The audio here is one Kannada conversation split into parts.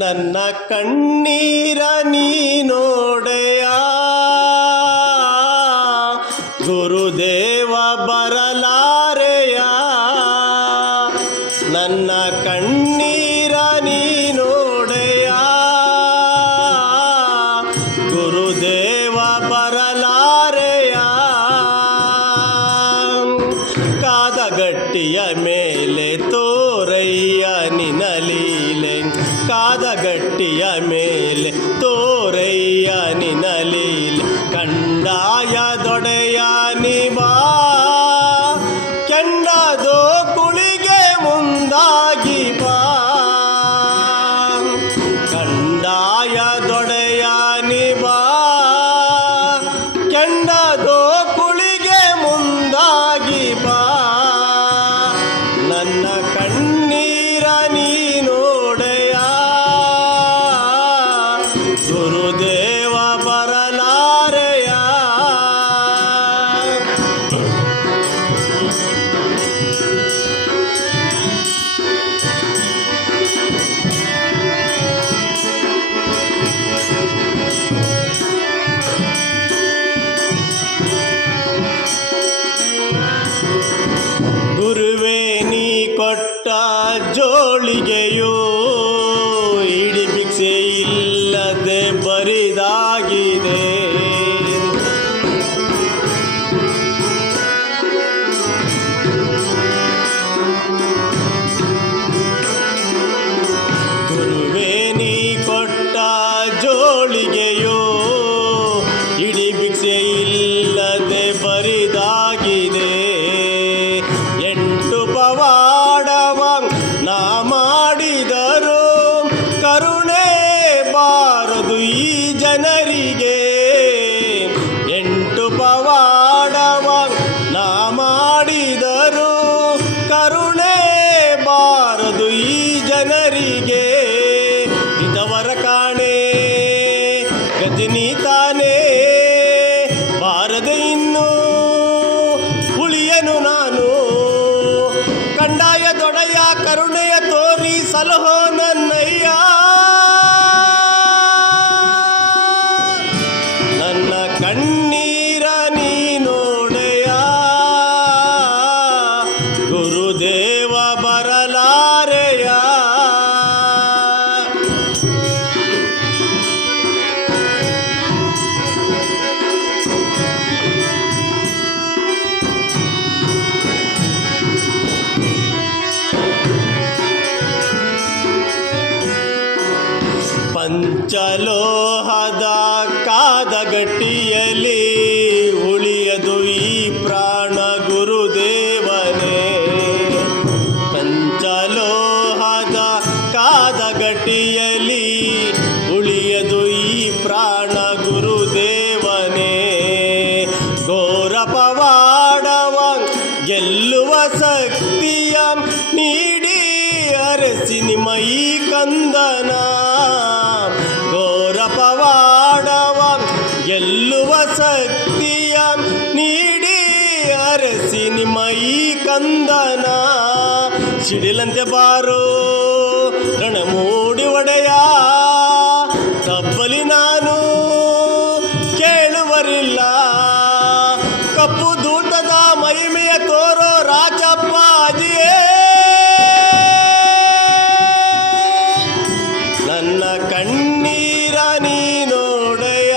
ನನ್ನ ಕಣ್ಣೀರ ನೀನೋಡೆಯ ಗುರುದೇವ ಬರಲಾರೆಯ. ನನ್ನ ಕಣ್ಣೀರ ನೀನೋಡೆಯ ಗುರುದೇವ ಬರಲಾರೆಯ. ಕಾದಗಟ್ಟಿಯ ಮೇಲೆ ತೋರಯ್ಯ ನಿನಲೀಲೆ, ಕಾದಗಟ್ಟಿಯ ಮೇಲೆ ತೋರಯ್ಯ ನಿನಲೀಲೆ. ಕಂಡಾಯ ದೊಡೆಯ ನಿಬಾ ಕೆಂಡದೋ ಕುಳಿಗೆ ಮುಂದಾಗಿ ಬಾ. ಕಂಡಾಯ ದೊಡೆಯ ನಿಬಾ ಕೆಂಡದೋ ಕುಳಿಗೆ ಮುಂದಾಗಿ ಬಾ. ನನ್ನ ಕಣ್ಣೀರ ನೀನೋಡೆಯ ಗುರುದೇವ ಬರಲಾರೆಯ. ಗುರುವೇ ನೀ ಕೊಟ್ಟ ಜೋಳಿಗೆಯೋ ಇಡಿ ಭಿಕ್ಷೆ ಇಲ್ಲದೆ ಬರಿದಾಗಿದೆ. ಗುರುವೇ ನೀ ಕೊಟ್ಟ ಜೋಳಿಗೆಯೋ ಇಡಿ ಭಿಕ್ಷೆ ಇಲ್ಲದೆ ಬರಿದಾಗಿದೆ. ಎಂಟು ಪವಾಡವ ನಾ ಮಾಡಿದರು ಕರುಣೆ ಬಾರದು ಈ ಜನರಿಗೆ. ಎಂಟು ಪವಾಡವ ನಾ ಮಾಡಿದರು ಕರುಣೆ ಬಾರದು ಈ ಜನರಿಗೆ. ಇದ್ದವರ ಕಾಣೆ ಗಜನಿ ತಾನೇ ಬಾರದೆ ಇನ್ನು ಉಳಿಯನು ನಾನು. ಕಂಡಾಯ ದೊಡೆಯ ಕರುಣೆಯ ತೋರಿ ಸಲಹೋ ನನ್ನಯ್ಯ. ನನ್ನ ಕಣ್ಣೀರ ನೀನೋಡೆಯ ಗುರುದೇವ ಬರಲಾರೆಯ. ಪಂಚಲೋಹದ ಕಾದಗಟ್ಟಿಯಲ್ಲಿ ಉಳಿಯದು ಈ ಪ್ರಾಣ ಗುರುದೇವನೇ. ಪಂಚಲೋಹದ ಕಾದಗಟ್ಟಿಯಲ್ಲಿ ಉಳಿಯದು ಈ ಪ್ರಾಣ ಗುರುದೇವನೇ. ಘೋರ ಪವಾಡವ ಗೆಲ್ಲುವ ಶಕ್ತಿಯ ನೀಡಿ ಅರಸಿ ನಿಮ್ಮ ಈ ಕಂದನ. ಘೋರ ಪವಾಡವ ಗೆಲ್ಲುವ ಶಕ್ತಿಯ ನೀಡಿ ಅರಸಿ ನಿಮ್ಮ ಈ ಕಂದನ. ಸಿಡಿಲಂತೆ ಬಾರೋ ರಣ ಮೂಡಿ ಒಡೆಯ ತಬ್ಬಲಿ ನಾನು ಕೇಳುವರಿಲ್ಲ. ಕಪ್ಪು ದೂಟದ ಮಹಿಮೆಯ ತೋರೋ ರಾಜಪ್ಪಾಜಿಯೇ. ನನ್ನ ಕಣ್ಣೀರ ನೀನೋಡೆಯ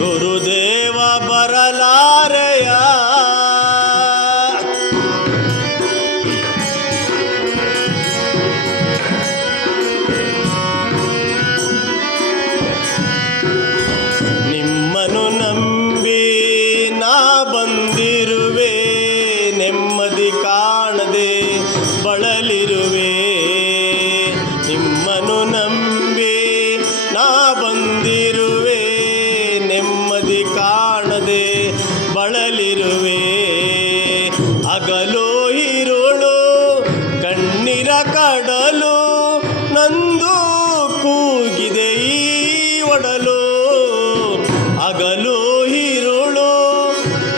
ಗುರುದೇವ ಬರಲಾರೆಯ. ನಿಮ್ಮನ್ನು ನಂಬಿ ನಾ ಬಂದಿರುವೆ, ನೆಮ್ಮದಿ ಕಾಣದೆ ಬಳಲಿರುವೆ. ನಿಮ್ಮನ್ನು ನಂಬಿ ನಾ ಬಂದಿರುವೆ, ನೆಮ್ಮದಿ ಕಾಣದೆ ಬಳಲಿರುವೆ. ಹಗಲು ಇರುಳು ಕಣ್ಣೀರ ಕಡಲು ನಂದು ಕೂಗಿದೆ ಈ ಒಡಲು. ಹಗಲು ಇರುಳು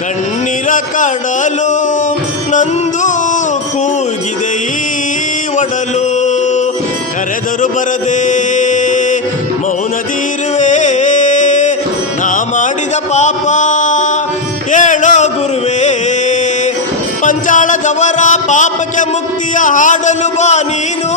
ಕಣ್ಣೀರ ಕಡಲು ನಂದು ಕೂಗಿದೆ ಈ ಒಡಲು. ಕರೆದರು ಬರದೆ ಮೌನದಿರುವೆ. ನಾ ಮಾಡಿದ ಪಾಪ ಹೇಳೋ ಗುರುವೇ, ಪಂಚಾಳದವರ ಪಾಪಕ್ಕೆ ಮುಕ್ತಿಯ ಹಾಡಲು ಬಾ ನೀನು.